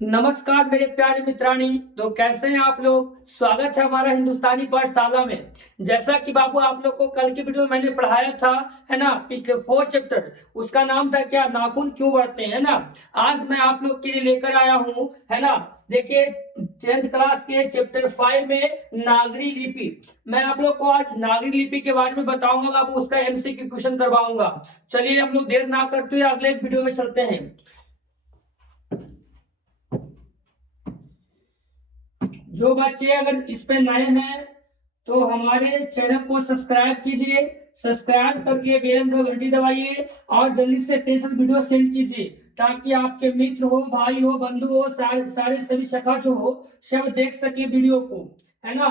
नमस्कार मेरे प्यारे मित्राणी। तो कैसे हैं आप लोग। स्वागत है हमारा हिंदुस्तानी पाठशाला में। जैसा कि बाबू आप लोग को कल की वीडियो में मैंने पढ़ाया था, है ना, पिछले 4 चैप्टर, उसका नाम था क्या, नाखून क्यों बढ़ते हैं, है ना। आज मैं आप लोग के लिए लेकर आया हूँ, है ना। देखिए 10th क्लास के चैप्टर 5 में नागरी लिपि। मैं आप लोग को आज नागरी लिपि के बारे में बताऊंगा बाबू, उसका एमसीक्यू क्वेश्चन करवाऊंगा। चलिए हम लोग देर ना करते हुए अगले वीडियो में चलते हैं। जो बच्चे अगर इस पे नए हैं तो हमारे चैनल को सब्सक्राइब कीजिए, सब्सक्राइब करके बेल का घंटी दबाइए और जल्दी से पेशेंट वीडियो सेंड कीजिए, ताकि आपके मित्र हो, भाई हो, बंधु हो, सारे सारे सभी शाखा जो हो सब देख सके वीडियो को, है ना।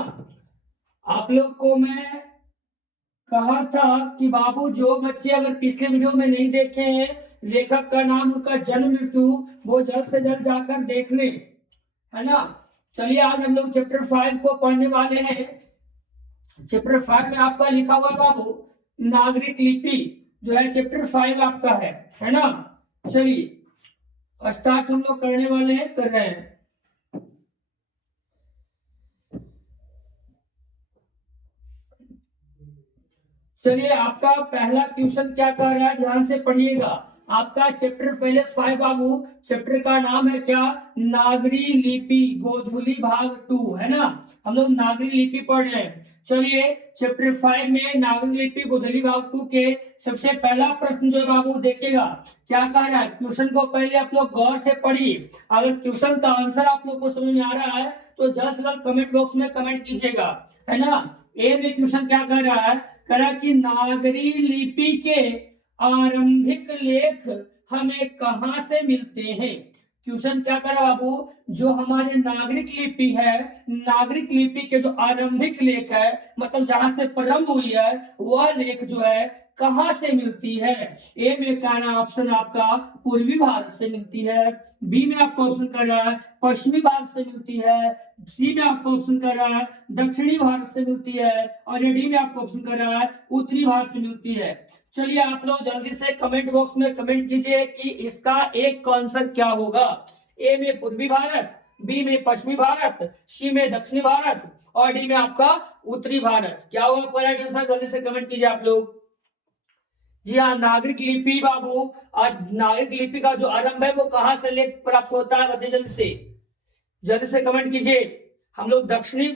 आप लोग को मैं कहा था कि बाबू जो बच्चे अगर पिछले वीडियो में नहीं देखे हैं, लेखक का नाम, उनका जन्म मृत्यु, वो जल्द से जल्द जाकर देख लें, है ना। चलिए आज हम लोग चैप्टर 5 को पढ़ने वाले हैं। चैप्टर 5 में आपका लिखा हुआ है बाबू नागरिक लिपि, जो है चैप्टर 5 आपका है ना। चलिए स्टार्ट हम लोग करने वाले हैं, कर रहे हैं। चलिए आपका पहला क्वेश्चन क्या कह रहा है, ध्यान से पढ़िएगा। आपका चैप्टर पहले 5 बाबू, चैप्टर का नाम है क्या, नागरी लिपि गोधूली भाग 2, है ना। हम लोग नागरी लिपि पढ़ रहे हैं। चलिए चैप्टर 5 में नागरी लिपि गोधूली भाग 2 के सबसे पहला प्रश्न जो है बाबू देखिएगा क्या कह रहा है। क्वेश्चन को पहले आप लोग गौर से पढ़िए। अगर क्वेश्चन का आंसर आप लोग को समझ में आ रहा है तो जल्द से जल्द कमेंट बॉक्स में कमेंट कीजिएगा, है ना। ए में क्वेश्चन क्या कह रहा है, कह रहा कि नागरी लिपि के आरंभिक लेख हमें कहां से मिलते हैं। क्वेश्चन क्या कर रहा बाबू, जो हमारे नागरिक लिपि है, नागरिक लिपि के जो आरंभिक लेख है, मतलब जहां से प्रारंभ हुई है, वह लेख जो है कहां से मिलती है। ए में कह रहा ऑप्शन आपका पूर्वी भारत से मिलती है, बी में आपका ऑप्शन कर रहा है पश्चिमी भारत से मिलती है, सी में आपका ऑप्शन कर रहा है दक्षिणी भारत से मिलती है, और डी में आपका ऑप्शन कर रहा है उत्तरी भारत से मिलती है। चलिए आप लोग जल्दी से कमेंट बॉक्स में कमेंट कीजिए कि इसका एक का आंसर क्या होगा। ए में पूर्वी भारत, बी में पश्चिमी भारत, सी में दक्षिणी भारत, और डी में आपका उत्तरी भारत। क्या होगा आपका राइट आंसर, जल्दी से कमेंट कीजिए आप लोग। जी हाँ, नागरिक लिपि बाबू, और नागरिक लिपि का जो आरंभ है वो कहां से लेख प्राप्त होता है, बताइए जल्दी से कमेंट कीजिए। हम लोग दक्षिणी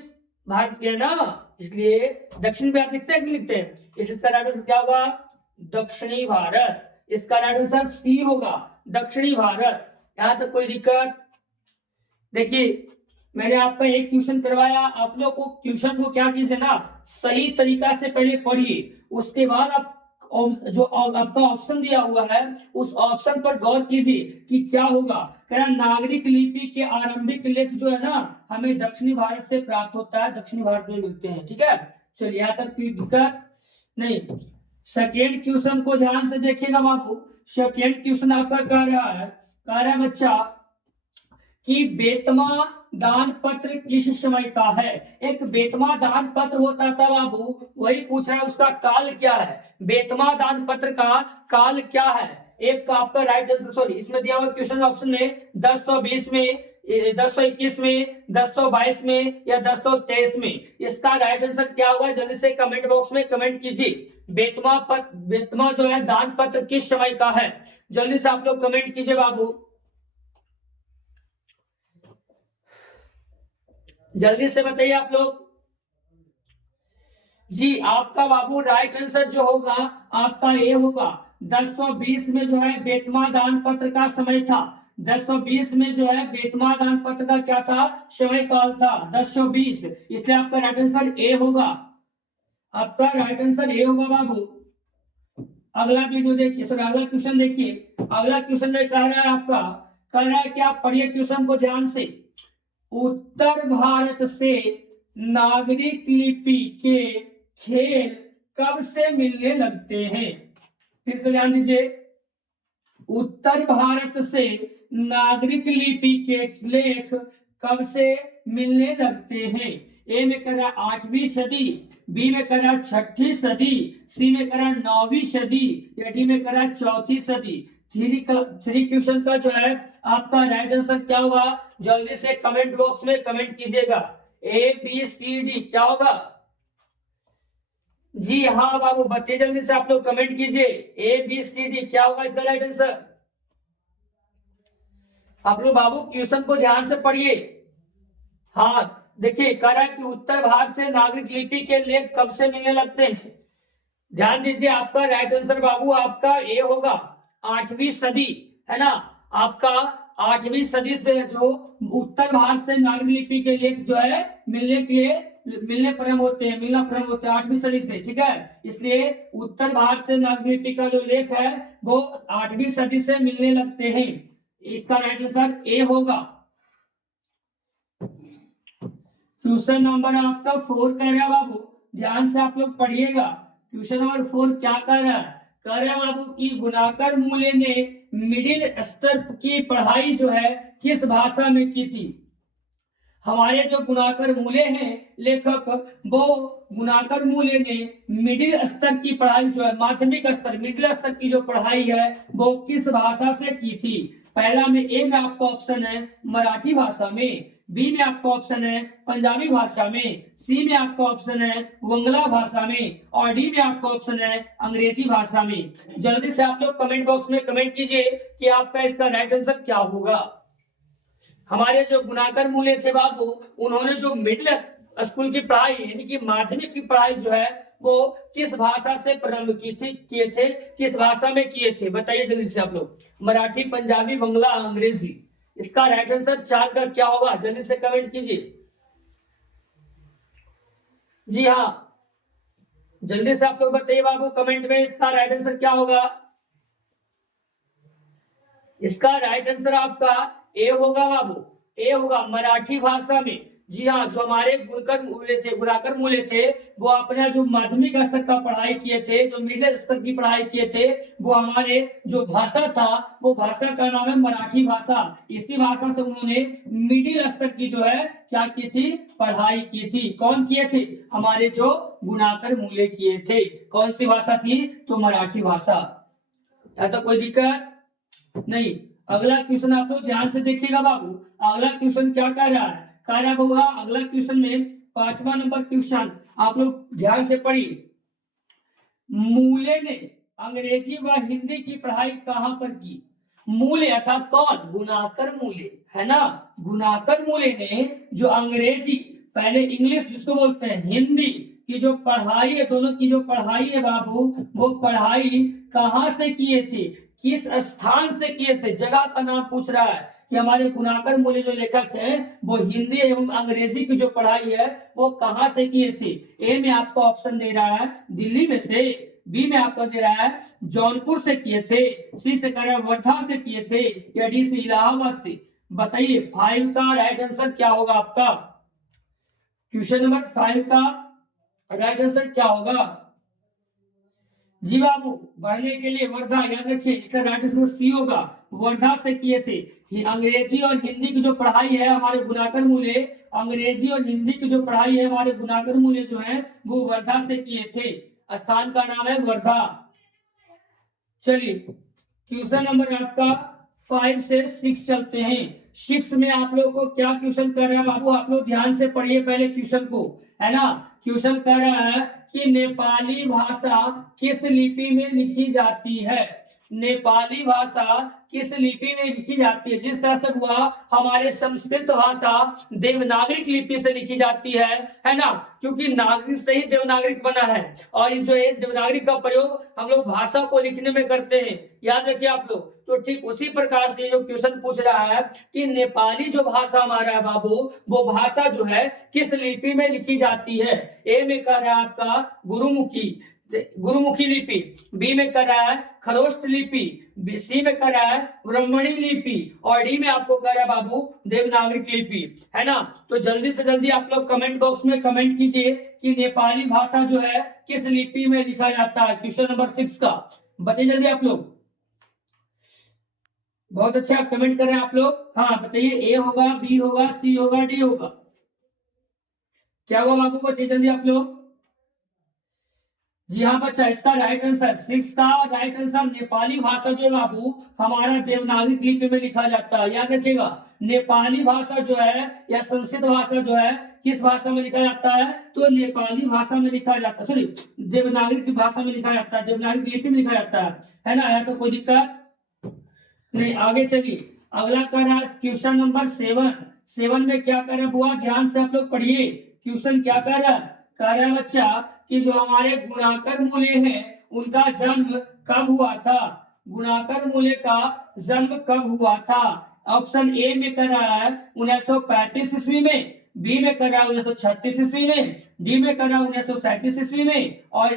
भारत के ना, इसलिए दक्षिण भारत लिखते हैं कि लिखते हैं, इसलिए इसका राइट आंसर क्या होगा, दक्षिणी भारत। इसका राइट आंसर सी होगा, दक्षिणी भारत। यहां तक कोई दिक्कत। देखिए मैंने आपका एक क्वेश्चन करवाया, आप लोग को क्वेश्चन को क्या कीजिए ना, सही तरीका से पहले पढ़िए, उसके बाद आप जो आपका ऑप्शन दिया हुआ है उस ऑप्शन पर गौर कीजिए कि क्या होगा। कह नागरिक लिपि के आरंभिक लेख जो है ना हमें दक्षिणी भारत से प्राप्त होता है, दक्षिणी भारत में मिलते हैं, ठीक है। चलिए यहाँ तक कोई दिक्कत नहीं। सेकेंड क्वेश्चन को ध्यान से देखिएगा बाबू। सेकेंड क्वेश्चन आपका कह रहा है बच्चा कि बेतमा दान पत्र किस समय का है। एक बेतमा दान पत्र होता था बाबू, वही पूछ रहा है उसका काल क्या है। बेतमा दान पत्र का काल क्या है। एक का आपका राइट आंसर, सॉरी इसमें दिया हुआ क्वेश्चन ऑप्शन में 1020 में, 1021 में, 1022 में या 1023 में। इसका राइट आंसर क्या होगा, जल्दी से कमेंट बॉक्स में कमेंट कीजिए। बेतमा जो है दान पत्र किस समय का है, जल्दी से आप लोग कमेंट कीजिए बाबू, जल्दी से बताइए आप लोग। जी आपका बाबू राइट आंसर जो होगा आपका ए होगा। 1020 में जो है बेतमा दान पत्र का समय था। 1020 में जो है बेतमा दान पत्र का क्या था, समय काल था 1020, इसलिए आपका राइट आंसर ए होगा। आपका राइट आंसर ए होगा बाबू। अगला वीडियो देखिए, सर अगला क्वेश्चन देखिए। अगला क्वेश्चन में कह रहा है आपका, कह रहा है कि आप पढ़िए क्वेश्चन को ध्यान से। उत्तर भारत से नागरिक लिपि के खेल कब से मिलने लगते हैं। फिर से ध्यान दीजिए, उत्तर भारत से नागरिक लिपि के लेख कब से मिलने लगते हैं। ए में कह रहा 8वीं सदी, बी में कह रहा 6ठी सदी, सी में कह रहा 9वीं सदी, या डी में कह रहा 4थी सदी। थ्री क्वेश्चन का जो है आपका राइट आंसर क्या होगा, जल्दी से कमेंट बॉक्स में कमेंट कीजिएगा। ए बी सी डी क्या होगा? जी हाँ बाबू, बताइए जल्दी से आप लोग कमेंट कीजिए, ए बी सी डी क्या होगा इसका राइट आंसर? आप लोग बाबू क्वेश्चन को ध्यान से पढ़िए। हाँ देखिए, कह रहा है कि उत्तर भारत से नागरिक लिपि के लेख कब से मिलने लगते हैं। ध्यान दीजिए, आपका राइट आंसर बाबू आपका ए होगा, 8वीं सदी, है ना। आपका 8वीं सदी से जो उत्तर भारत से नागरिक लिपि के लेख जो है मिलने प्रारंभ होते हैं, मिलना प्रारंभ होते हैं 8वीं सदी से, ठीक है। इसलिए उत्तर भारत से नागरिक लिपि का जो लेख है वो 8वीं सदी से मिलने लगते हैं। इसका राइट आंसर ए होगा। क्वेश्चन नंबर आपका 4 कह रहा है बाबू, ध्यान से आप लोग पढ़िएगा। क्वेश्चन नंबर 4 क्या कर रहा है? कह रहा है बाबू कि गुणाकर मूले ने मिडिल स्तर की पढ़ाई जो है किस भाषा में की थी। हमारे जो गुणाकर मूले हैं लेखक, वो गुणाकर मूले ने मिडिल स्तर की पढ़ाई जो है, माध्यमिक स्तर मिडिल स्तर की जो पढ़ाई है वो किस भाषा से की थी। पहला में ए में आपका ऑप्शन है मराठी भाषा में, बी में आपका ऑप्शन है पंजाबी भाषा में, सी में आपका ऑप्शन है बंगला भाषा में, और डी में आपका ऑप्शन है अंग्रेजी भाषा में। जल्दी से आप लोग कमेंट बॉक्स में कमेंट कीजिए कि आपका इसका राइट आंसर क्या होगा। हमारे जो गुणाकर मूले थे बाबू, उन्होंने जो मिडिल स्कूल की पढ़ाई यानी कि माध्यमिक की पढ़ाई जो है वो किस भाषा से प्रारंभ किए थे, किस भाषा में किए थे, बताइए जल्दी से आप लोग। मराठी, पंजाबी, बंगला, अंग्रेजी। इसका राइट आंसर 4 का क्या होगा, जल्दी से कमेंट कीजिए। जी हाँ, जल्दी से आप लोग बताइए बाबू कमेंट में, इसका राइट आंसर क्या होगा। इसका राइट आंसर आपका ए होगा बाबू, ए होगा मराठी भाषा में। जी हाँ, जो हमारे गुणाकर मूले थे वो अपने जो माध्यमिक स्तर का पढ़ाई किए थे, जो मिडिल स्तर की पढ़ाई किए थे, वो हमारे जो भाषा था वो भाषा का नाम है मराठी भाषा। इसी भाषा से उन्होंने मिडिल स्तर की जो है क्या की थी, पढ़ाई की थी। कौन किए थे? हमारे जो गुणाकर मूले किए थे। कौन सी भाषा थी? तो मराठी भाषा। तो कोई दिक्कत नहीं। अगला क्वेश्चन आप लोग ध्यान से देखिएगा बाबू। अगला क्वेश्चन क्या कह रहा है? कह रहा होगा अगला क्वेश्चन में 5वां नंबर क्वेश्चन आप लोग ध्यान से पढ़िए। मूले ने अंग्रेजी व हिंदी की पढ़ाई कहां पर की। मूले अर्थात कौन? गुणाकर मूले, है ना। गुणाकर मूले ने जो अंग्रेजी, पहले इंग्लिश जिसको बोलते हैं, हिंदी की जो पढ़ाई है, दोनों की जो पढ़ाई है बाबू, वो पढ़ाई कहां से किए थे, किस स्थान से किए थे। जगह का नाम पूछ रहा है कि हमारे गुणाकर मूले जो लेखक हैं वो हिंदी एवं अंग्रेजी की जो पढ़ाई है वो कहां से किए थे। ए में आपको ऑप्शन दे रहा है दिल्ली में से, बी में आपको दे रहा है जौनपुर से किए थे, सी से कह रहा है वर्धा से किए थे, या डी से इलाहाबाद से। बताइए 5 का राइट आंसर क्या होगा आपका। क्वेश्चन नंबर 5 का राइट आंसर क्या होगा। जी बाबू, बढ़ने के लिए वर्धा, याद रखिए इसका राइट आंसर सी होगा, वर्धा से किए थे। अंग्रेजी और हिंदी की जो पढ़ाई है हमारे गुणाकर मूले, अंग्रेजी और हिंदी की जो पढ़ाई है हमारे गुणाकर मूले जो है वो वर्धा से किए थे। स्थान का नाम है वर्धा। चलिए क्वेश्चन नंबर आपका 5 से 6 चलते हैं। 6 में आप लोगों को क्या क्वेश्चन कर रहा है बाबू, आप लोग ध्यान से पढ़िए पहले क्वेश्चन को, है ना। क्वेश्चन कर रहा है कि नेपाली भाषा किस लिपि में लिखी जाती है। नेपाली भाषा किस लिपि में लिखी जाती है। जिस तरह से हुआ हमारे संस्कृत भाषा देवनागरिक लिपि से लिखी जाती है ना, क्योंकि नागरिक से ही देवनागरिक बना है, और ये जो है देवनागरिक का प्रयोग हम लोग भाषा को लिखने में करते हैं, याद रखिए आप लोग। तो ठीक उसी प्रकार से जो क्वेश्चन पूछ रहा है कि नेपाली जो भाषा हमारा है बाबू, वो भाषा जो है किस लिपि में लिखी जाती है। ए में कह रहा है आपका गुरुमुखी लिपि, बी में कर रहा है खरोष्ट लिपि, सी में कर रहा है ब्राह्मणी लिपि, और डी में आपको कर रहा है बाबू देवनागरिक लिपि, है ना। तो जल्दी से जल्दी आप लोग कमेंट बॉक्स में कमेंट कीजिए कि नेपाली भाषा जो है किस लिपि में लिखा जाता है। क्वेश्चन नंबर 6 का बताइए जल्दी आप लोग। बहुत अच्छा कमेंट कर रहे हैं आप लोग। हाँ बताइए, ए होगा, बी होगा, सी होगा, डी होगा, क्या होगा बाबू, बताइए जल्दी आप लोग। जी हाँ बच्चा, इसका राइट आंसर 6 का राइट आंसर नेपाली भाषा जो है बाबू हमारा देवनागरी लिपि में लिखा जाता है। याद रखिएगा, नेपाली भाषा जो है या संस्कृत भाषा जो है किस भाषा में लिखा जाता है, तो नेपाली भाषा में लिखा जाता है, सॉरी देवनागरी की भाषा में लिखा जाता है, देवनागरी लिपि में लिखा जाता है ना। है तो कोई दिक्कत नहीं। आगे चलिए, अगला कर रहा है क्वेश्चन नंबर 7 में क्या कर रहा है बुआ, ध्यान से आप लोग पढ़िए। क्वेश्चन क्या कर रहा है, कह रहा है बच्चा कि जो हमारे गुणाकर मूल्य हैं उनका जन्म कब हुआ था। गुणाकर मूल्य का जन्म कब हुआ था। ऑप्शन ए में कर रहा है 1935 ईस्वी में, बी में कर रहा है 1936 ईस्वी में, डी में कर रहा है 1937 ईस्वी में, और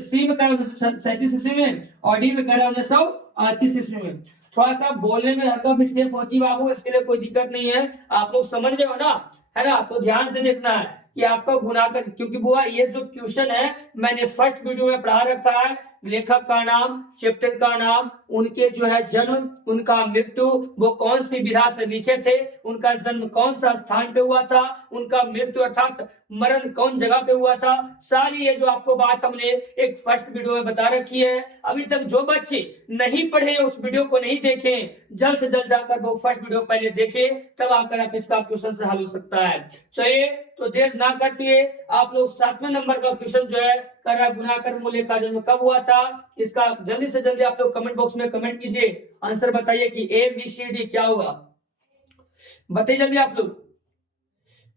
सी में कर रहा है 1937 ईस्वी में, और डी में कर रहा है 1938 ईस्वी में। थोड़ा सा बोलने में हल्का मिस्टेक होती है बाबू, इसके लिए कोई दिक्कत नहीं है, आप लोग समझ रहे हो ना, है ना। तो ध्यान से देखना है कि आपका गुणाकर, क्योंकि बुआ ये जो क्वेश्चन है मैंने फर्स्ट वीडियो में पढ़ा रखा है, लेखक का नाम, चैप्टर का नाम, उनके जो है जन्म, उनका मृत्यु, वो कौन सी विधा से लिखे थे, उनका जन्म कौन सा स्थान पे हुआ था, उनका मृत्यु अर्थात मरण कौन जगह पे हुआ था, सारी ये जो आपको बात हमने एक फर्स्ट वीडियो में बता रखी है। अभी तक जो बच्चे नहीं पढ़े उस वीडियो को नहीं देखे, जल्द से जल्द जाकर वो फर्स्ट वीडियो पहले देखे, तब आकर आप इसका क्वेश्चन से हल हो सकता है। चलिए तो देर ना करते हुए आप लोग 7वें नंबर का क्वेश्चन जो है कर रहा गुणाकर मूल्य का जन्म कब हुआ था, इसका जल्दी से जल्दी आप लोग कमेंट बॉक्स में कमेंट कीजिए, आंसर बताइए कि ABCD क्या होगा, बताइए जल्दी आप लोग।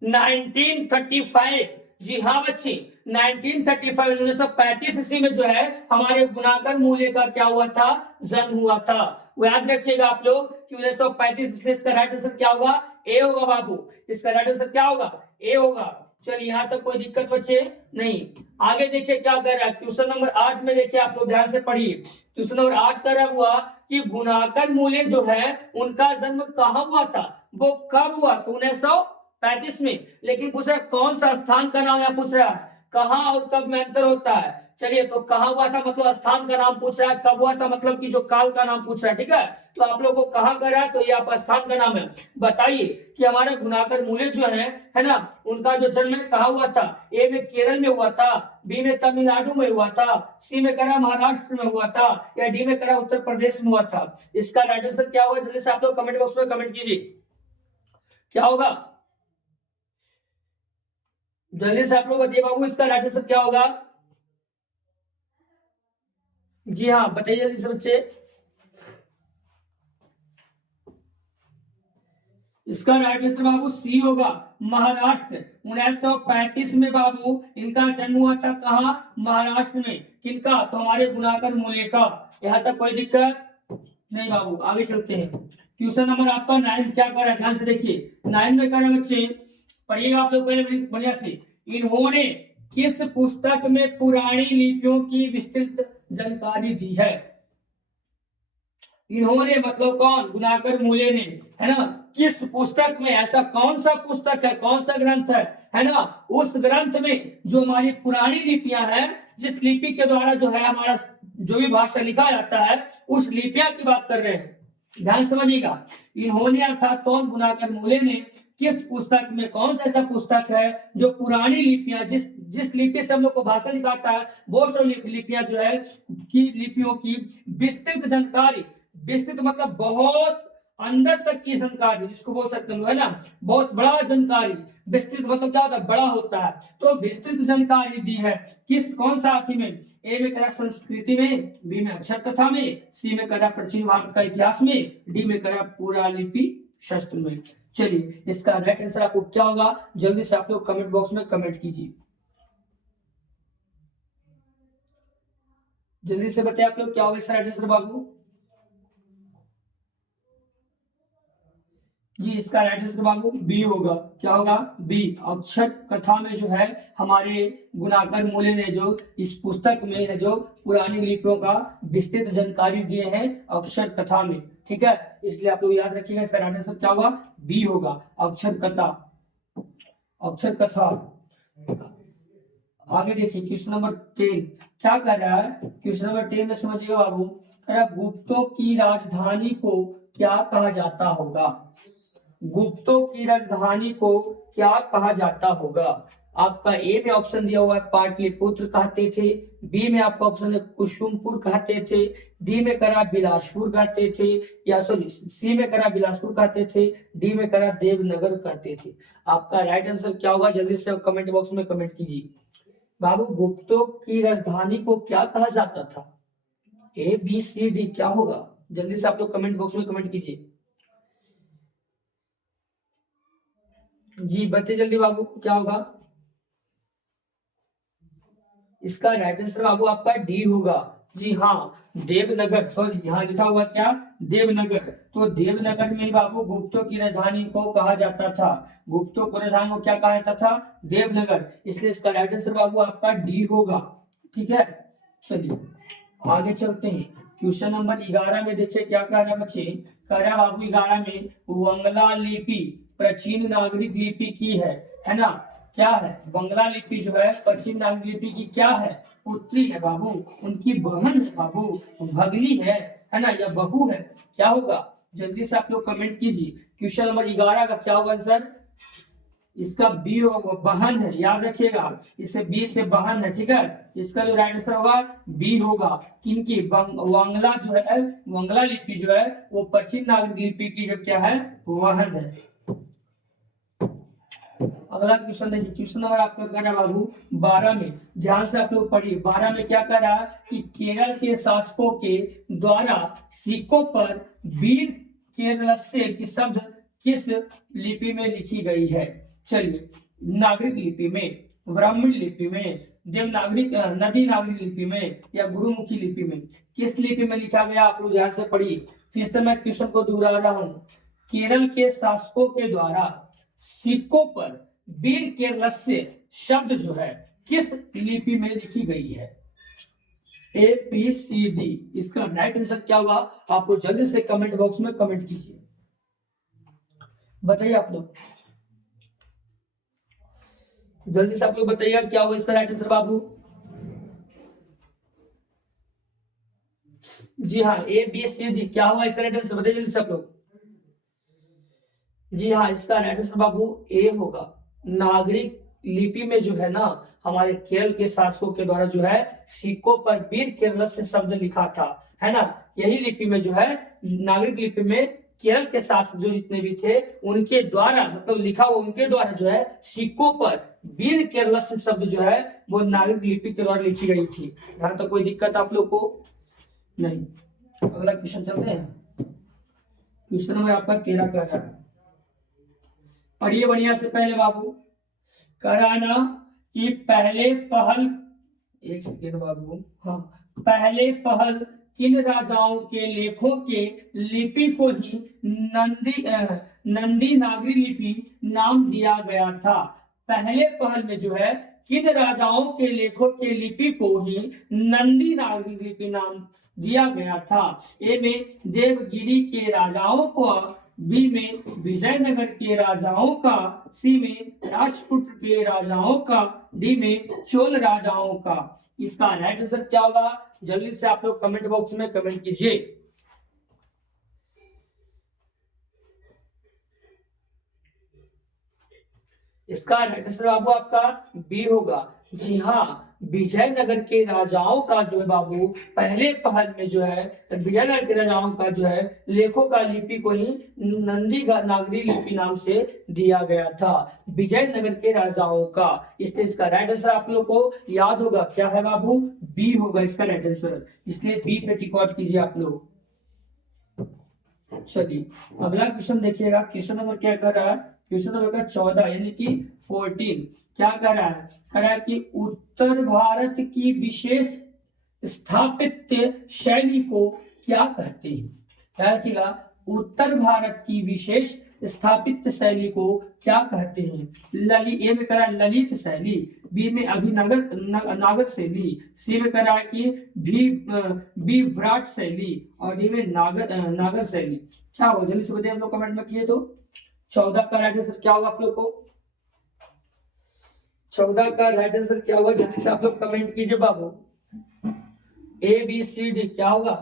1935, जी हाँ बच्चे 1935 1935 ईस्वी में जो है हमारे गुणाकर मूल्य का क्या हुआ था, जन्म हुआ था। वो याद रखिएगा आप लोग कि 1935 ईस्वी, इसका राइट आंसर क्या होगा, ए होगा बाबू, इसका राइट आंसर क्या होगा, ए होगा। चलिए यहाँ तक कोई दिक्कत बच्चे नहीं। आगे देखिए क्या कर रहा है, क्वेश्चन नंबर 8 में देखिए आप लोग ध्यान से पढ़िए। क्वेश्चन नंबर 8 कर रहा हुआ कि गुणाकर मूल्य जो है उनका जन्म कहाँ हुआ था, वो कब हुआ, 1935 में, लेकिन पूछ रहा है कौन सा स्थान का नाम यहाँ पूछ रहा है, कहाँ और कब में अंतर होता है। चलिए तो कहाँ हुआ था मतलब स्थान का नाम पूछ रहा है, कब हुआ था मतलब कि जो काल का नाम पूछ रहा है, ठीक है। तो आप लोगों को कहाँ कर रहा है, तो ये आप स्थान का नाम है। बताइए कि हमारा गुणाकर मूल्य जो है ना, उनका जो जन्म है कहाँ हुआ था। ए में केरल में हुआ था, बी में तमिलनाडु में हुआ था, सी में करा महाराष्ट्र में हुआ था, या डी में करा उत्तर प्रदेश में हुआ था। इसका राइट आंसर क्या होगा, जल्दी से आप लोग कमेंट बॉक्स में कमेंट कीजिए, क्या होगा, जल्दी से आप लोग बताइए बाबू इसका राइट आंसर क्या होगा। जी हाँ बताइए जल्दी से बच्चे, इसका राइट आंसर बाबू सी होगा, महाराष्ट्र। 1935 में बाबू इनका जन्म हुआ था, कहा, महाराष्ट्र में। किनका, तो हमारे गुणाकर मूल्य का। यहाँ तक कोई दिक्कत नहीं बाबू, आगे चलते हैं। क्वेश्चन नंबर आपका 9 क्या कर रहा है, ध्यान से देखिए। 9 में कर रहे बच्चे, पढ़िएगा आप लोग पहले बढ़िया से। इन्होंने किस पुस्तक में पुरानी लिपियों की विस्तृत जानकारी दी है। इन्होंने मतलब कौन, गुणाकर मूल्य ने, है ना। किस पुस्तक में, ऐसा कौन सा पुस्तक है, कौन सा ग्रंथ है ना, उस ग्रंथ में जो हमारी पुरानी लिपियां हैं, जिस लिपि के द्वारा जो है हमारा जो भी भाषा लिखा जाता है, उस लिपियां की बात कर रहे हैं, ध्यान समझिएगा। इन्होंने अर्थात कौन, गुणाकर मूल्य ने किस पुस्तक में, कौन सा ऐसा पुस्तक है जो पुरानी लिपियां, जिस लिपि से हम लोग को भाषा लिखाता है, वो सब लिपियां जो है की लिपियों की विस्तृत जानकारी, विस्तृत मतलब बहुत अंदर तक की जानकारी, जिसको बोल सकते हैं, है ना, बहुत बड़ा जानकारी। विस्तृत मतलब क्या होता है, बड़ा होता है। तो विस्तृत जानकारी दी है किस, कौन सा अर्थी में, ए में करा संस्कृति में, बी में अक्षर कथा में, सी में करा प्राचीन भारत का इतिहास में, डी में करा पुरालिपि शास्त्र में। चलिए इसका राइट आंसर आपको क्या होगा, जल्दी से आप लोग कमेंट बॉक्स में कमेंट कीजिए, जल्दी से बताइए आप लोग क्या होगा इसका राइट आंसर बाबू। जी इसका राइट आंसर बाबू बी होगा, क्या होगा, बी। अक्षर कथा में जो है हमारे गुणाकर मूल्य ने जो इस पुस्तक में है जो पुरानी लिपियों का विस्तृत जानकारी दिए हैं अक्षर कथा में, ठीक है। इसलिए आप लोग याद रखिएगा इसका राइट आंसर क्या होगा, बी होगा, अक्षर कथा, अक्षर कथा। आगे देखिए क्वेश्चन नंबर 10 क्या कर रहा है, क्वेश्चन नंबर 10 में समझिएगा बाबू, कह रहा गुप्तों की राजधानी को क्या कहा जाता होगा। गुप्तों की राजधानी को क्या कहा जाता होगा। आपका ए में ऑप्शन दिया हुआ है पाटलिपुत्र कहते थे, बी में आपका ऑप्शन है कुसुमपुर कहते थे, डी में करा बिलासपुर कहते थे, या सॉरी सी में करा बिलासपुर कहते थे, डी में करा देवनगर कहते थे। आपका राइट आंसर क्या होगा जल्दी से कमेंट बॉक्स में कमेंट कीजिए। बाबू गुप्तों की राजधानी को क्या कहा जाता था? ए बी सी डी क्या होगा? जल्दी से आप लोग कमेंट बॉक्स में कमेंट कीजिए जी, बताइए जल्दी बाबू क्या होगा? इसका राइट आंसर बाबू आपका डी होगा। जी हाँ, देवनगर, सॉरी यहाँ लिखा हुआ क्या? देवनगर। तो देवनगर में बाबू गुप्तों की राजधानी को कहा जाता था। गुप्तों की राजधानी को क्या कहा जाता था? देवनगर। इसलिए इसका राइट आंसर बाबू आपका डी होगा। ठीक है, चलिए आगे चलते हैं। क्वेश्चन नंबर 11 में देखिए क्या कह रहा है बच्चे। कह रहा बाबू 11 में वंगला लिपि प्राचीन नागरिक लिपि की है ना? क्या है? बंगला लिपि जो है प्राचीन नागरिक लिपि की क्या है? पुत्री है बाबू, उनकी बहन है बाबू, भगनी है ना, या बहू है? क्या होगा? जल्दी से आप लोग कमेंट कीजिए। क्वेश्चन नंबर 11 का क्या होगा आंसर? इसका बी होगा, बहन है, याद रखिएगा, इसे बी से बहन है। ठीक है, इसका जो राइट आंसर होगा बी होगा। किनकी? वांगला जो है, वांगला लिपि जो है वो प्राचीन नागरिक लिपि की जो क्या है? बहन है। अगला क्वेश्चन देखिए, क्वेश्चन नंबर आपका कह रहा है बाबू 12 में, ध्यान से आप लोग पढ़िए। 12 में क्या कह रहा है कि केरल के शासकों के द्वारा सिक्कों पर वीर केरलस्य की शब्द किस लिपि में लिखी गई है? चलिए, नागरिक लिपि में, ब्राह्मण लिपि में, देवनागरिक नदी नागरिक लिपि में, या गुरुमुखी लिपि में? किस लिपि में लिखा गया? आप लोग ध्यान से पढ़िए। फिर से मैं क्वेश्चन को दोहरा रहा हूं। केरल के शासकों के द्वारा सिक्कों पर वीर केरलस्य शब्द जो है किस लिपि में लिखी गई है? A B C D. इसका राइट आंसर क्या होगा? आप लोग जल्दी से कमेंट बॉक्स में कमेंट कीजिए, बताइए आप लोग जल्दी से, आप लोग बताइएगा क्या होगा इसका राइट आंसर बाबू। जी हाँ, ए बी सी डी क्या होगा इसका राइट आंसर? बताइए जल्दी से आप लोग। जी हाँ, इसका राइट आंसर बाबू ए होगा। नागरिक लिपि में जो है ना, हमारे केरल के शासकों के द्वारा जो है सिक्कों पर वीर केरलस्य शब्द लिखा था, है ना? यही लिपि में जो है, नागरिक लिपि में केरल के शासक जो जितने भी थे उनके द्वारा, मतलब लिखा हुआ उनके द्वारा जो है सिक्कों पर वीर केरलस्य शब्द जो है वो नागरिक लिपि के द्वारा लिखी गई थी। यहाँ तो कोई दिक्कत आप लोग को नहीं। अगला क्वेश्चन चलते हैं। क्वेश्चन नंबर आपका 13 का है, पढ़िए बढ़िया से पहले बाबू। कराना कि पहले पहल, एक सेकेंड बाबू, हाँ, पहले पहल किन राजाओं के लेखों के लिपि को ही नंदी नागरी लिपि नाम दिया गया था? पहले पहल में जो है किन राजाओं के लेखों के लिपि को ही नंदी नागरी लिपि नाम दिया गया था? ए में देवगिरी के राजाओं को, बी में विजयनगर के राजाओं का, सी में राष्ट्रकूट के राजाओं का, डी में चोल राजाओं का? इसका राइट आंसर क्या होगा? जल्दी से आप लोग कमेंट बॉक्स में कमेंट कीजिए। इसका राइट आंसर बाबू आपका बी होगा। जी हाँ, विजयनगर के राजाओं का जो है बाबू पहले पहल में जो है विजयनगर के राजाओं का जो है लेखों का लिपि को ही नंदी नागरी लिपि नाम से दिया गया था, विजयनगर के राजाओं का। इसलिए इसका राइट आंसर आप लोग को याद होगा, क्या है बाबू? बी होगा इसका राइट आंसर। इसलिए बी पे टिक आउट कीजिए आप लोग। चलिए अगला क्वेश्चन देखिएगा। क्वेश्चन नंबर क्या कर रहा है? क्वेश्चन नंबर 14 यानी कि 14 क्या कह रहा है? कह रहा है कि उत्तर भारत की विशेष स्थापत्य शैली को क्या कहते हैं? क्या किया? उत्तर भारत की विशेष स्थापत्य शैली को क्या कहते हैं? ए में करा ललित शैली, बी में अभिनगर नागर शैली, सी में करा कि बी विराट शैली, और डी में नागर शैली। क्या होगा जल्दी से बताइए हम लोग कमेंट में किए तो। 14 का राइट आंसर क्या होगा आप लोग को? 14 का राइट आंसर क्या होगा? जल्दी से आप लोग कमेंट कीजिए बाबू। ए बी सी डी क्या होगा?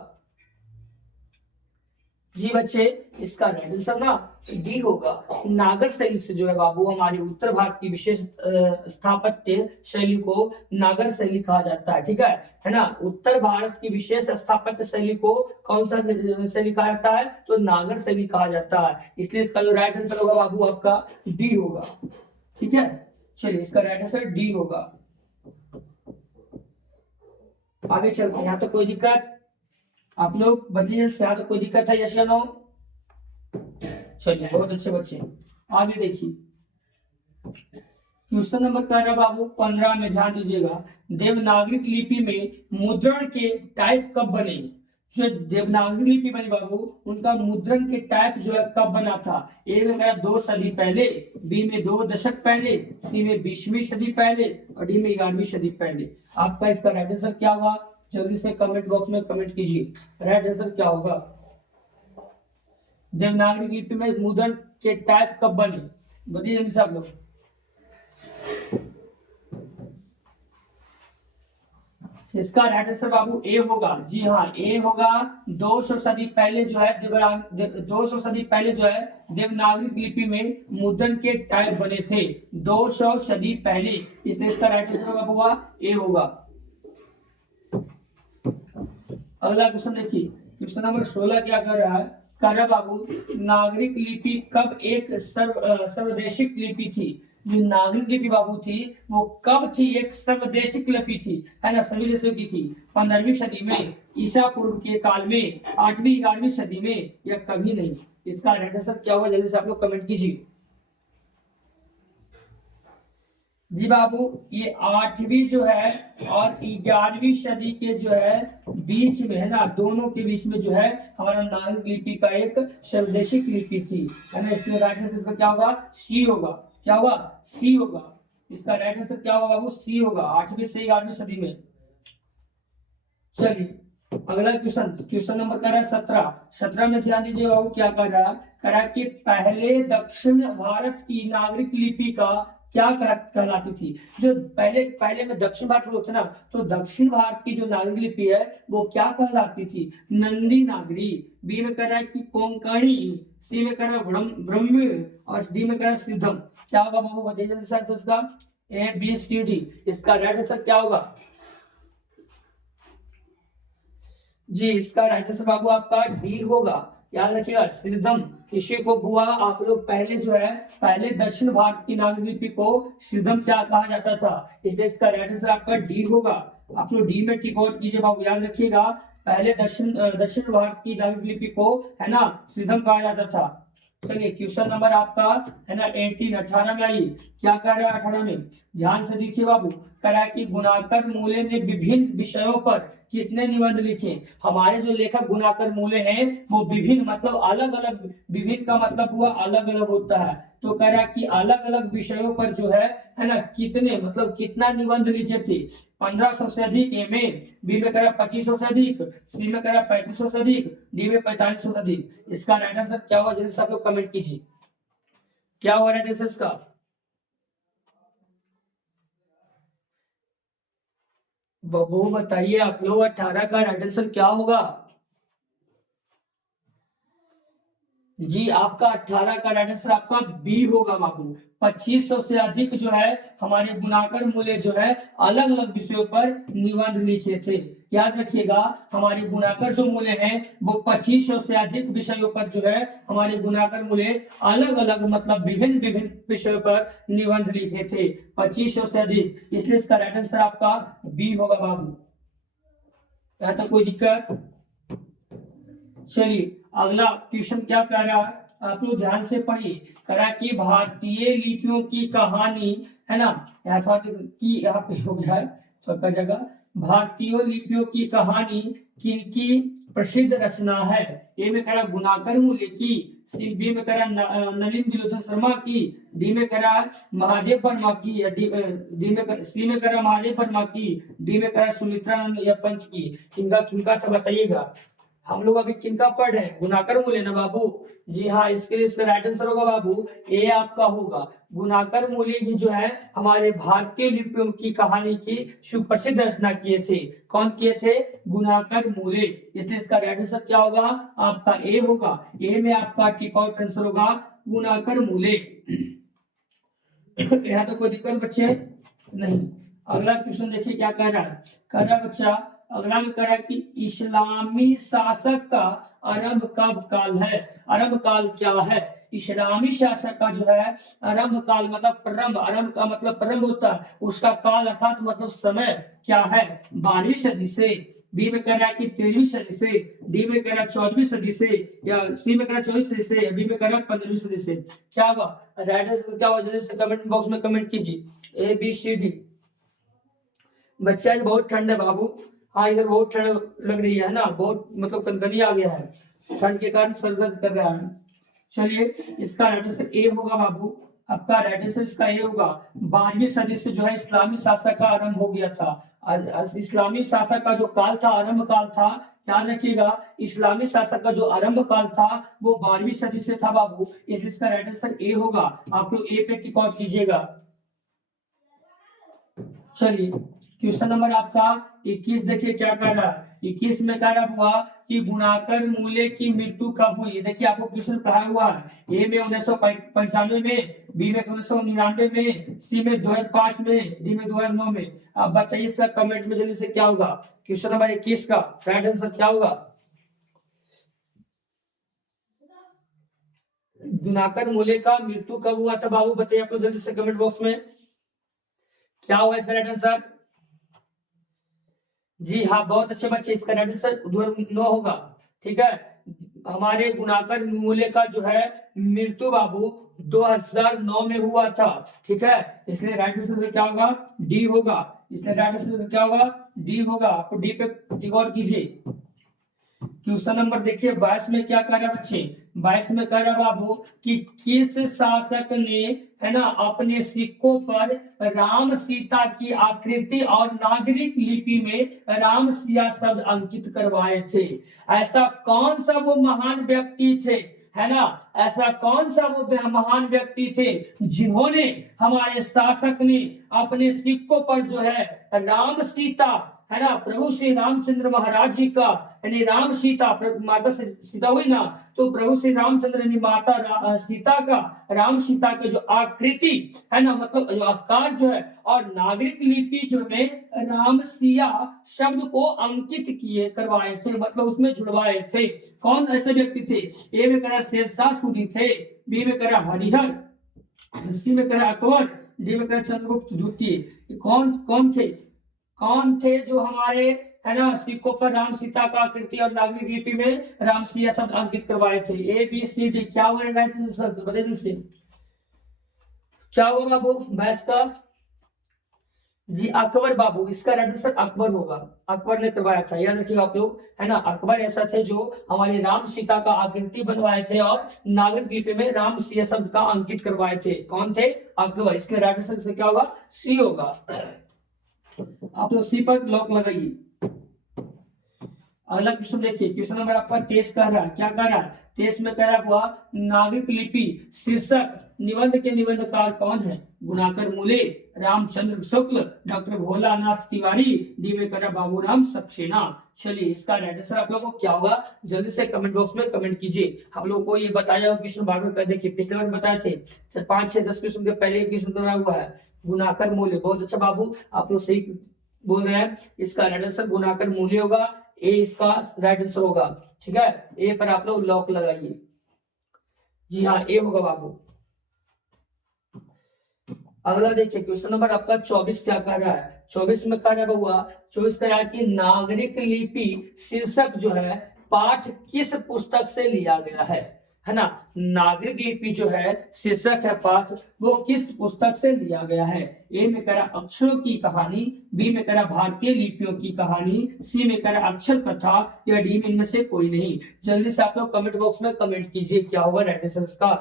जी बच्चे, इसका राइट आंसर ना डी होगा। नागर शैली से जो है बाबू हमारे उत्तर भारत की विशेष स्थापत्य शैली को नागर शैली कहा जाता है ना। उत्तर भारत की विशेष स्थापत्य शैली को कौन सा शैली कहा जाता है? तो नागर शैली कहा जाता है। इसलिए इसका जो राइट आंसर होगा बाबू आपका डी होगा। ठीक है, चलिए इसका राइट आंसर डी होगा। आगे चलते हैं। यहाँ तो कोई दिक्कत आप लोग बताइए, यहाँ तो कोई दिक्कत है? यस या नो? चलिए बहुत अच्छे बच्चे, आगे देखिए क्वेश्चन नंबर कह रहा बाबू 15 में, ध्यान दीजिएगा। देवनागरी लिपि में मुद्रण के टाइप कब बने? जो देवनागरी लिपि बनी बाबू, उनका मुद्रण के टाइप जो है कब बना था? ए में कहा 2 सदी पहले, बी में 2 दशक पहले, सी में 20वीं सदी पहले और डी में 11वीं सदी पहले। आपका इसका राइट आंसर क्या होगा? जल्दी से कमेंट बॉक्स में कमेंट कीजिए, राइट आंसर क्या होगा? देवनागरी लिपि में मुद्रण के टाइप कब बने? बताइए जल्दी से आप लोग। इसका राइट आंसर बाबू ए होगा। जी हाँ, ए होगा। 200 सदी पहले जो है 200 सदी पहले जो है देवनागरी लिपि में मुद्रण के टाइप बने थे। 200 सदी पहले, इसलिए इसका राइट आंसर होगा ए होगा। अगला क्वेश्चन देखिए, क्वेश्चन नंबर 16 क्या कर रहा है? कह रहा बाबू नागरिक लिपि कब एक सर्वदेशिक लिपि थी? जो नागरिक लिपि बाबू थी वो कब थी एक सर्वदेशिक लिपि थी, है ना, सभी देशों की थी? 15वीं सदी में, ईसा पूर्व के काल में, 8वीं 11वीं सदी में, या कभी नहीं? इसका राइट आंसर क्या होगा? जल्दी से आप लोग कमेंट कीजिए। जी बाबू, ये 8वीं जो है और 11वीं सदी के जो है बीच में, है ना, दोनों के बीच में जो है हमारा नागरिक लिपि का एक स्वदेशिक लिपि थी, है ना। इसमें राइट आंसर इसका क्या होगा? सी होगा। क्या होगा? सी होगा। इसका राइट आंसर क्या होगा बाबू? सी होगा, 8वीं से 11वीं सदी में। चलिए अगला क्वेश्चन, क्वेश्चन नंबर कर रहा है 17 में ध्यान दीजिए बाबू क्या कर रहा है? कह रहा है कि पहले दक्षिण भारत की नागरिक लिपि का क्या कहलाती थी? जो पहले में दक्षिण भारत में थे ना, तो दक्षिण भारत की जो नागरिक लिपि है वो क्या कहलाती थी? नंदी नागरी, बी में कह रहा है कि कोंकणी, सी में कह रहा है ब्रह्म और डी में कह रहा है सिद्धम। क्या होगा बाबू? बताइए जल्दी से आंसर इसका। ए बी सी डी, इसका राइट आंसर क्या होगा? जी, इसका राइट आंसर बाबू आपका डी होगा। याद रखिएगा, सिद्धम। इसी को बुआ आप लोग पहले जो है पहले दक्षिण भारत की नागरिक लिपि को सिद्धम क्या कहा जाता था, इसलिए इसका राइट आंसर आपका डी होगा। आप लोग डी में टिक आउट कीजिए बाबू, याद रखिएगा पहले दक्षिण भारत की नागरिक लिपि को, है ना, सिद्धम कहा जाता था। चलिए क्वेश्चन नंबर आपका, है ना, 18 में आइए। क्या कह रहा है 18 में? ध्यान से देखिए बाबू। कह रहा है कि गुणाकर मूले ने विभिन्न विषयों पर कितने निबंध लिखे? हमारे जो लेखक गुणाकर मूले हैं वो विभिन्न मतलब अलग अलग, विभिन्न का मतलब हुआ अलग अलग होता है, तो कह रहा है कि अलग अलग विषयों पर जो है ना, कितने मतलब कितना निबंध लिखे थे? 1500 से अधिक, ए में, बी में कह रहा 2500 से अधिक, सी में कह रहा 3500 से अधिक, डी में 4500 से अधिक। इसका राइट आंसर क्या हुआ? जल्दी से आप लोग कमेंट कीजिए, क्या हुआ राइट आंसर इसका? बबू बताइए आप लोग, 18 का राइट आंसर क्या होगा? जी, आपका 18 का राइट आंसर आपका बी होगा बाबू। 2500 से अधिक जो है हमारे गुणाकर मूल्य जो है अलग अलग विषयों पर निबंध लिखे थे। याद रखिएगा, हमारे गुणाकर जो मूल्य हैं वो 2500 से अधिक विषयों पर जो है हमारे गुणाकर मूल्य अलग अलग मतलब विभिन्न विभिन्न विषयों पर निबंध लिखे थे, 2500 से अधिक, इसलिए इसका राइट आंसर आपका बी होगा बाबू। यहाँ तक कोई दिक्कत? चलिए अगला क्वेश्चन क्या कह रहा है, आप लोग ध्यान से पढ़िए। कह रहा है कि भारतीय लिपियों की कहानी, है ना, यहाँ पे हो गया है सबका जगह। भारतीय लिपियों की कहानी किनकी प्रसिद्ध रचना है? ए में कह रहा गुणाकर मूल्य की, सी बी में कह रहा नलिन विलोचन शर्मा की, डी में कह रहा महादेव वर्मा की, या सी में कह रहा महादेव वर्मा की, डी में कह रहा सुमित्रानंद या पंत की। किनका किनका था बताइएगा। हम लोग अभी किनका पढ़ रहे हैं, गुणाकर मूल्य ना बाबू। जी हाँ, इसके लिए इसका राइट आंसर होगा बाबू ए आपका होगा। गुणाकर मूल्य की जो है हमारे भारतीय लिपियों की कहानी की सुप्रसिद्ध रचना किए थे। कौन किए थे, गुणाकर मूल्य। इसलिए इसका राइट आंसर क्या होगा, आपका ए होगा। ए में आपका टिक आउट आंसर होगा गुणाकर मूल्य। यहाँ तो कोई दिक्कत बच्चे नहीं। अगला क्वेश्चन देखिए क्या कह रहा है, कह रहा है बच्चा, अगला में कह रहा है कि इस्लामी शासक का आरंभ कब काल है। आरंभ काल क्या है, इस्लामी शासक का जो है आरंभ काल मतलब प्रारंभ, आरंभ का मतलब प्रारंभ होता है, उसका काल अर्थात मतलब समय क्या है, 12वीं सदी से। बी में कह रहा है कि 13वीं सदी से, डी में कह रहा है 14वीं सदी से, या सी में कह रहा है 24वीं सदी से, या बी में कह रहा है 15वीं सदी से। क्या होगा राइट आंसर, क्या होगा जल्दी से कमेंट बॉक्स में कमेंट कीजिए ए बी सी डी। बच्चा आज बहुत ठंड है बाबू। हाँ इधर बहुत ठंड लग रही है ना, बहुत मतलब कनकनी आ गया है, ठंड के कारण सर दर्द कर रहा है। चलिए इसका राइट आंसर ए होगा बाबू, आपका राइट आंसर इसका ए होगा। 12वीं सदी से जो है इस्लामी शासक का आरंभ हो गया था। इस्लामी शासक का जो काल था, आरंभ काल था, ध्यान रखिएगा, इस्लामी शासक का जो आरंभ काल था वो 12वीं सदी से था बाबू, इसलिए इसका राइट आंसर ए होगा। आप लोग ए पे टिक आउट कीजिएगा। चलिए क्वेश्चन नंबर आपका 21 देखिए क्या कर रहा है। 21 में कह रहा हुआ कि गुणाकर मूल्य की मृत्यु कब हुई। देखिए आपको क्वेश्चन पढ़ाया हुआ है, ए में 1995 में, बी में 1999 में, सी में 2005 में, डी में 2009 में। आप बताइए इसका कमेंट में जल्दी से क्या होगा। क्वेश्चन नंबर 21 का राइट आंसर क्या होगा, गुणाकर मूल्य का मृत्यु कब हुआ था बाबू, बताइए आप लोग जल्दी से कमेंट बॉक्स में क्या होगा इसका राइट आंसर। जी हाँ बहुत अच्छे बच्चे, इसका राइट आंसर 2009 होगा। ठीक है, हमारे गुणाकर मूल्य का जो है मृत्यु बाबू 2009 में हुआ था। ठीक है, इसलिए राइट आंसर क्या होगा, डी होगा। इसलिए राइट आंसर क्या होगा, डी होगा। आपको डी पे टिक आउट कीजिए। क्वेश्चन नंबर देखिए 22 में क्या कह रहा है बच्चे, 22 में कह रहा बाबू कि किस शासक ने है ना अपने सिक्कों पर राम सीता की आकृति और नागरिक लिपि में राम सिया शब्द अंकित करवाए थे। ऐसा कौन सा वो महान व्यक्ति थे, है ना, ऐसा कौन सा वो महान व्यक्ति थे जिन्होंने हमारे शासक ने अपने सिक्कों पर जो है राम सीता, है ना, प्रभु श्री रामचंद्र महाराज जी का, यानी राम सीता, माता सीता हुई ना, तो प्रभु श्री रामचंद्र यानी माता सीता का, राम सीता के जो आकृति है ना, मतलब जो आकार जो है, और नागरिक लिपि जो है राम सिया शब्द को अंकित किए करवाए थे, मतलब उसमें जुड़वाए थे। कौन ऐसे व्यक्ति थे, ए में कह शेरशाह सूरी थे, बी में कह हरिहर, सी में कह अकबर, डी में कह चंद्रगुप्त द्वितीय। कौन कौन थे, कौन थे जो हमारे है ना सिक्कों पर राम सीता का आकृति और नागरिक लिपि में राम सिया शब्द अंकित करवाए थे। ए बी सी डी क्या होगा बताइए से क्या होगा बाबू भैंस का, जी अकबर बाबू, इसका राइट आंसर अकबर होगा, अकबर ने करवाया था। याद रखिए आप लोग, है ना, अकबर ऐसा थे जो हमारे राम सीता का आकृति बनवाए थे और नागरिक लिपि में राम सिया शब्द का अंकित करवाए थे। कौन थे, अकबर। इसके राइट आंसर से क्या होगा, सी होगा। आप लोग सी पर लॉक लगाइए। अगला क्वेश्चन देखिए, क्वेश्चन नंबर आपका 23 कह रहा है, क्या कह रहा है, 23 में कह रहा हुआ नागरिक लिपि शीर्षक निबंध के निबंधकार कौन है, गुणाकर मूल्य, रामचंद्र शुक्ल, डॉक्टर भोलानाथ तिवारी, डी में कह रहा बाबूराम सक्सेना। चलिए इसका राइट आंसर आप लोगों को क्या होगा, जल्दी से कमेंट बॉक्स में कमेंट कीजिए। हम लोग को ये बताया हो क्वेश्चन बार बार देखिए, पिछले बार बताए थे 5 6 10 क्वेश्चन के पहले क्वेश्चन कराया हुआ है गुणाकर मूल्य। बहुत अच्छा बाबू, आप लोग सही बोल रहे हैं। इसका राइट आंसर गुणाकर मूल्य होगा, ए इसका राइट आंसर होगा। ठीक है, ए पर आप लोग लॉक लगाइए। जी हाँ ए होगा बाबू। अगला देखिए क्वेश्चन नंबर आपका 24 क्या कह रहा है, 24 में कह रहा है हुआ 24 कह रहा है कि नागरिक लिपि शीर्षक जो है पाठ किस पुस्तक से लिया गया है ना, नागरिक लिपि जो है शीर्षक है पाठ, वो किस पुस्तक से लिया गया है। ए में कह रहा अक्षरों की कहानी, बी में कह रहा भारतीय लिपियों की कहानी, सी में कह रहा अक्षर कथा, या डी में इनमें से कोई नहीं। जल्दी से आप लोग कमेंट बॉक्स में कमेंट कीजिए क्या होगा राइट आंसर का।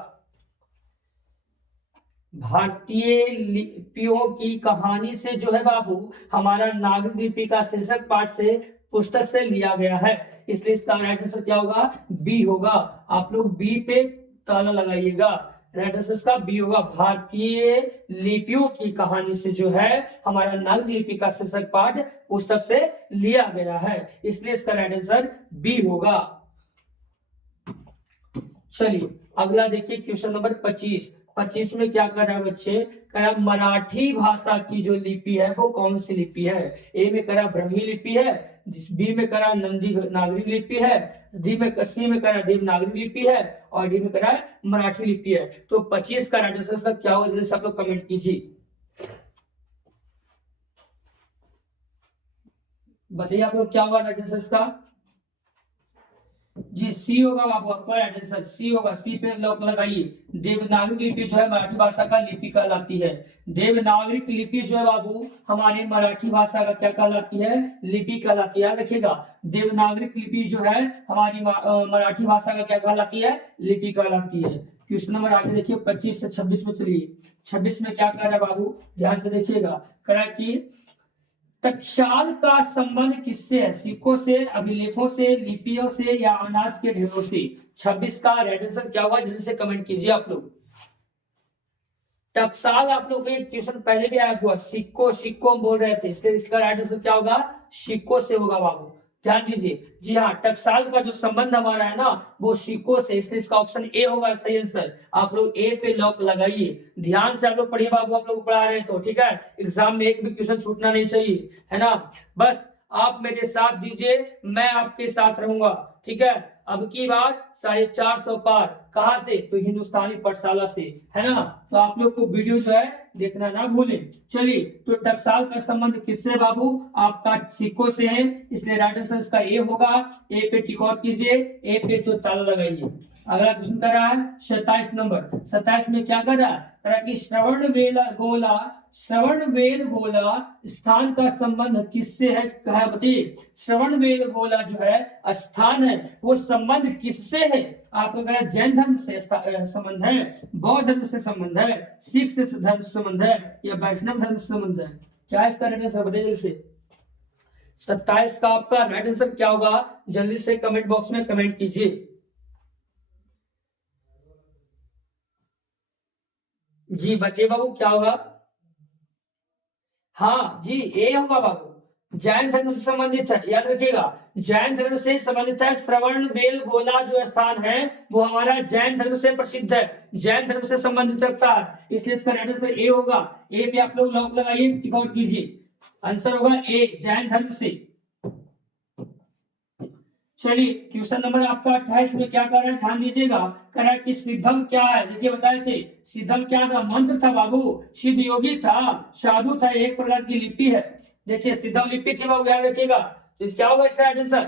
भारतीय लिपियों की कहानी से जो है बाबू हमारा नागरिक लिपि का शीर्षक पाठ से पुस्तक से लिया गया है, इसलिए इसका राइट आंसर क्या होगा, बी होगा। आप लोग बी पे ताला लगाइएगा, राइट आंसर का बी होगा। भारतीय लिपियों की कहानी से जो है हमारा नागरिक लिपि का शीर्षक पाठ पुस्तक से लिया गया है, इसलिए इसका राइट आंसर बी होगा। चलिए अगला देखिए क्वेश्चन नंबर 25। 25 में क्या कर रहा है बच्चे, कह रहा मराठी भाषा की जो लिपि है वो कौन सी लिपि है। ए में कह रहा ब्रह्मी लिपि है, बी में कह रहा नंदी नागरी लिपि है, सी में कह रहा देवनागरी लिपि है, और डी में कह रहा है मराठी लिपि है। तो 25 का राइट आंसर क्या होगा, जैसे आप लोग कमेंट कीजिए, बताइए आप लोग क्या होगा राइट आंसर का। जी सी होगा बाबू, आपका राइट आंसर सी होगा। सी पे लॉक लगाइए। देवनागरी लिपि जो है मराठी भाषा का लिपि कहलाती है। देवनागरिक लिपि जो है बाबू हमारे मराठी भाषा का क्या कहलाती है, लिपि कहलाती है। देखिएगा देवनागरिक लिपि जो है हमारी मराठी भाषा का क्या कहलाती है, लिपि कहलाती है। क्वेश्चन नंबर आगे देखिए 25 से 26 में चलिए। 26 में क्या कर रहा है बाबू, ध्यान से देखिएगा, कह रहा है कि टकसाल का संबंध किससे है, सिक्कों से, अभिलेखों से, लिपियों से, या अनाज के ढेरों से। 26 का राइट आंसर क्या होगा, जल्दी से कमेंट कीजिए आप लोग। टकसाल आप लोग एक क्वेश्चन पहले भी आया हुआ, सिक्को सिक्को बोल रहे थे, इसलिए इसका राइट आंसर क्या होगा, सिक्को से होगा बाबू, ध्यान दीजिए। जी हाँ, टकसाल का जो संबंध हमारा है ना वो सिक्कों से, इसलिए इसका ऑप्शन ए होगा सही आंसर। आप लोग ए पे लॉक लगाइए, ध्यान से आप लोग पढ़िए बाबू, आप लोग पढ़ा रहे हैं तो ठीक है, एग्जाम में एक भी क्वेश्चन छूटना नहीं चाहिए, है ना। बस आप मेरे साथ दीजिए, मैं आपके साथ रहूंगा, ठीक है। अब की बार 450 पार, कहां से, तो हिंदुस्तानी पाठशाला से, है ना। तो आप लोग को वीडियो जो है देखना ना भूलें। चलिए तो टकसाल का संबंध किससे बाबू, आपका सिक्कों से है, इसलिए राइट आंसर इसका ए होगा। ए पे टिक आउट कीजिए, ए पे तो ताला लगाइए। अगला क्वेश्चन कर रहा है 27 नंबर। 27 में क्या कर रहा है, कह रहा कि श्रवण वेल गोला स्थान का संबंध किससे है, कहा बताइए। श्रवण वेल गोला जो है स्थान है वो संबंध किससे है, आपको कह जैन धर्म से संबंध है, बौद्ध धर्म से संबंध है, सिख से धर्म से संबंध है, या वैष्णव धर्म से संबंध है। क्या इसका राइट आंसर बताइए से। 27 का आपका राइट आंसर क्या होगा, जल्दी से कमेंट बॉक्स में कमेंट कीजिए। जी बताइए बाबू क्या होगा, हाँ जी ए होगा बाबू, जैन धर्म से संबंधित है, याद रखिएगा जैन धर्म से संबंधित है। श्रवण बेल गोला जो स्थान है वो हमारा जैन धर्म से प्रसिद्ध है, जैन धर्म से संबंधित रखता है, इसलिए इसका राइट आंसर ए होगा। ए पे आप लोग लॉक लगाइए, टिक आउट कीजिए, आंसर होगा ए, जैन धर्म से। चलिए क्वेश्चन नंबर आपका 28 में क्या कर रहा है, ध्यान दीजिएगा, कह रहा है कि सिद्धम क्या है। देखिए बताए थे सिद्धम क्या था, मंत्र था बाबू, सिद्ध योगी था, साधु था, एक प्रकार की लिपि है। देखिए सिद्धम लिपि थी बाबू, याद रखिएगा। तो क्या होगा इसका राइट आंसर,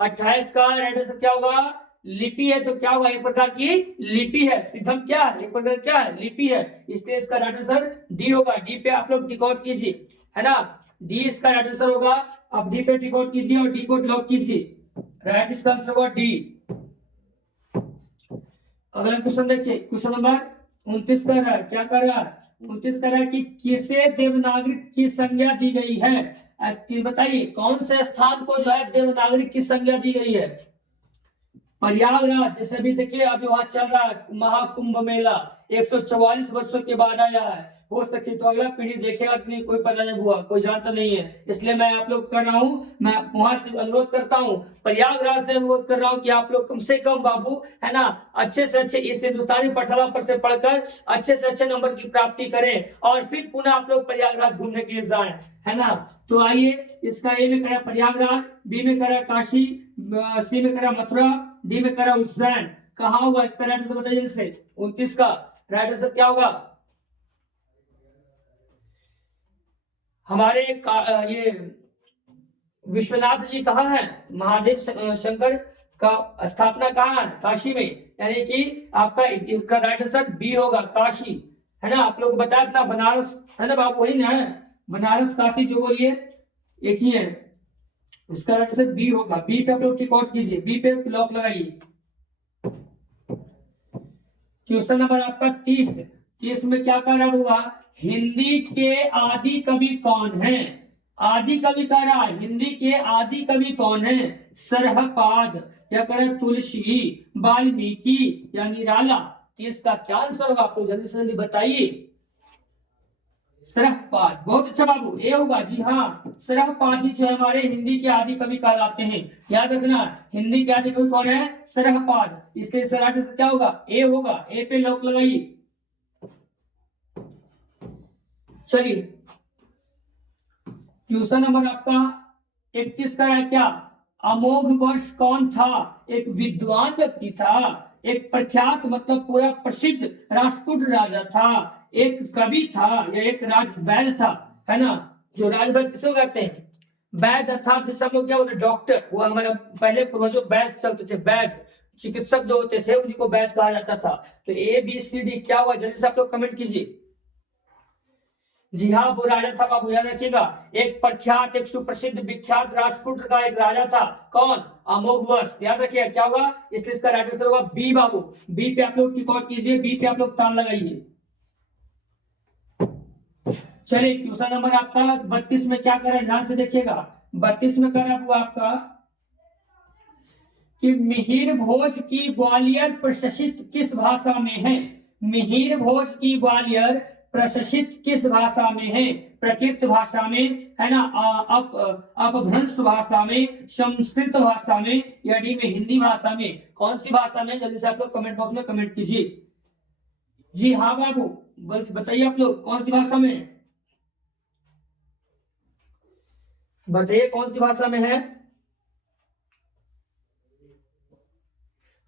28 का राइट आंसर क्या होगा, लिपि है, तो क्या होगा, एक प्रकार की लिपि है। सिद्धम क्या है, एक प्रकार क्या है, लिपि है, इसलिए इसका राइट आंसर डी होगा। डी पे आप लोग टिक आउट कीजिए, है ना, डी इसका राइट आंसर होगा। अब डी पे टिक आउट कीजिए और डी को लॉक कीजिए, राइट इसका आंसर होगा डी। अगला क्वेश्चन देखिए, क्वेश्चन नंबर 29 कर रहा है, क्या कर रहा है, 29 कर रहा है कि किसे देवनागरिक की संज्ञा दी गई है। बताइए कौन से स्थान को जो है देवनागरिक की संज्ञा दी गई है। प्रयागराज, जैसे भी देखिए अभी वहां चल रहा है महाकुंभ मेला, 144 वर्षों के बाद आया है, हो सके तो अगला पीढ़ी देखेगा कि नहीं, कोई पता नहीं हुआ, कोई जानता नहीं है, इसलिए मैं आप लोग कर रहा हूँ, मैं वहां से अनुरोध करता हूँ, प्रयागराज से अनुरोध कर रहा हूँ कि आप लोग कम से कम बाबू, है ना, अच्छे से अच्छे इस हिंदुस्तानी पाठशाला पर से पढ़कर अच्छे से अच्छे नंबर की प्राप्ति करें और फिर पुनः आप लोग प्रयागराज घूमने के लिए जाएं, है ना। तो आइए, इसका ए में करा प्रयागराज, बी में करा काशी, सी में करा मथुरा, डी में करा उज्जैन, कहाँ होगा इसका राइट आंसर बताइए। 29 का राइट आंसर क्या होगा, हमारे ये विश्वनाथ जी कहाँ है, महादेव शंकर का स्थापना कहाँ है, काशी में, यानी कि आपका इसका राइट आंसर बी होगा, काशी, है ना। आप लोग बताया था बनारस, है ना बाबू, वही ना है, बनारस काशी जो बोलिए एक ही है, इसका राइट आंसर बी होगा। बी पे आप लोग टिक आउट कीजिए, बी पे लॉक लगाइए। क्वेश्चन नंबर आपका 30 तो इसमें क्या कह रहा हुआ, हिंदी के आदि कवि कौन है? आदि कवि कह रहा है, हिंदी के आदि कवि कौन है? सरहपाद, या कह रहा तुलसी, वाल्मीकि या निराला। तो इसका क्या आंसर होगा, आपको जल्दी से जल्दी बताइए। सरहपाद, बहुत अच्छा बाबू, ए होगा। जी हाँ, सरहपाद ही जो है हमारे हिंदी के आदि कवि कहलाते हैं। याद रखना, हिंदी के आदि कवि कौन है? सरहपाद। इसके इसका राइट आंसर क्या होगा? ए होगा। ए पे लॉक लगाइए। चलिए, क्वेश्चन नंबर आपका 31 का है क्या? अमोघ वर्ष कौन था? एक विद्वान व्यक्ति था, एक प्रख्यात मतलब पूरा प्रसिद्ध राष्ट्रकूट राजा था, एक कवि था, या एक राजवैद्य था, है ना? जो राजवैद्य किसको कहते हैं? वैद्य अर्थात जैसे हम लोग क्या बोलते हैं, डॉक्टर। वो हमारे पहले पूर्वजों वैद्य चलते थे, वैद्य चिकित्सक जो होते थे उन्हीं को वैद्य कहा जाता था। तो ए बी सी डी क्या हुआ, जल्दी से आप लोग कमेंट कीजिए। जी हाँ, वो राजा था बाबू, याद रखिएगा। एक प्रख्यात, एक सुप्रसिद्ध विख्यात राजपूत का एक राजा था। कौन? अमोघ वर्ष। याद रखिएगा क्या होगा, इसलिए इसका राइट आंसर होगा बी बाबू। बी पे आप लोग टिक आउट कीजिए, बी पे आप लोग ताल लगाइए। चलिए, क्वेश्चन नंबर आपका 32 में क्या कर रहा है, ध्यान से देखिएगा। 32 में कर रहा है आपका कि मिहिर भोज की ग्वालियर प्रशासित किस भाषा में है? मिहिर भोज की ग्वालियर प्रशासित किस भाषा में है? प्रकृत भाषा में, है ना, अपभ्रंश भाषा में, संस्कृत भाषा में, या डी में हिंदी भाषा में? कौन सी भाषा में? जल्दी से आप लोग कमेंट बॉक्स में कमेंट कीजिए। जी हाँ बाबू, बताइए आप लोग कौन सी भाषा में? बताइए कौन सी भाषा में है?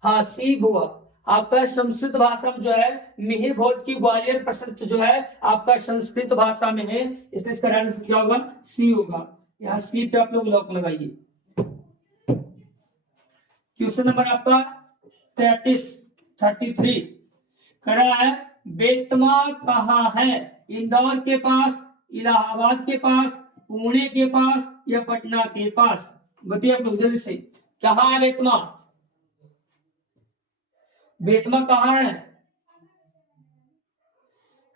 हाँ, सी हुआ आपका संस्कृत भाषा में जो है। मिहिर भोज की ग्वालियर प्रसिद्ध जो है आपका संस्कृत भाषा में है, इसलिए इसका राइट आंसर क्या होगा? सी होगा। यहाँ सी पे आप लोग लॉक लगाइए। क्वेश्चन नंबर आपका 33 कर रहा है, बेतमा कहाँ है? इंदौर के पास, इलाहाबाद के पास, पुणे के पास, या पटना के पास? बताइए आप लोग जल्दी से, कहाँ है बेतमा? बेतमा कहाँ है?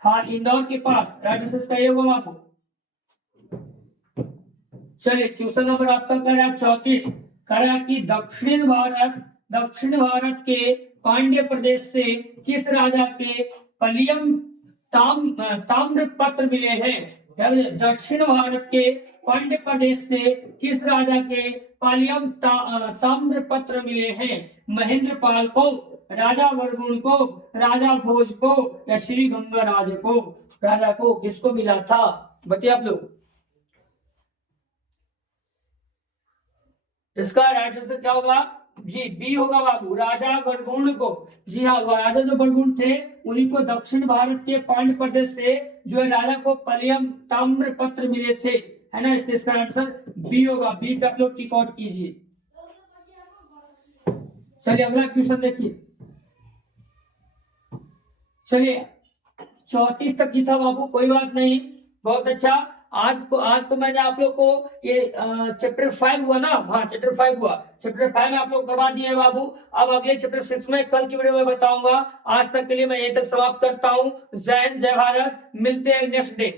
हाँ, इंदौर के पास। राइट आंसर का ये होगा आपको। चलिए, क्वेश्चन नंबर आपका कर रहा है 34, कर रहा है कि दक्षिण भारत के पांड्य प्रदेश से किस राजा के पलियम ताम्र पत्र मिले हैं? दक्षिण भारत के पांड्य प्रदेश से किस राजा के पालियम ताम्र पत्र मिले हैं? महेंद्र पाल को, राजा वर्गुण को, राजा भोज को, या श्री गंगाराज को? राजा को किसको मिला था? बताइए आप लोग। इसका राइट आंसर क्या होगा? जी बी होगा बाबू, राजा वर्गुण को। जी हाँ, राजा जो वर्गुण थे उन्हीं को दक्षिण भारत के पांड्य प्रदेश से जो है राजा को पलियम ताम्र पत्र मिले थे, है ना? इसलिए इसका आंसर बी होगा। बी पे आप लोग टिक आउट कीजिए। चलिए, अगला क्वेश्चन देखिए। चलिए, 34 तक की था बाबू, कोई बात नहीं, बहुत अच्छा। आज तो मैंने आप लोग को ये चैप्टर 5 हुआ ना, हाँ चैप्टर 5 हुआ। चैप्टर 5 में आप लोग करवा दिए बाबू। अब अगले चैप्टर 6 में कल की वीडियो में बताऊंगा। आज तक के लिए मैं यहीं तक समाप्त करता हूँ। जय हिंद, जय भारत, मिलते हैं नेक्स्ट डे।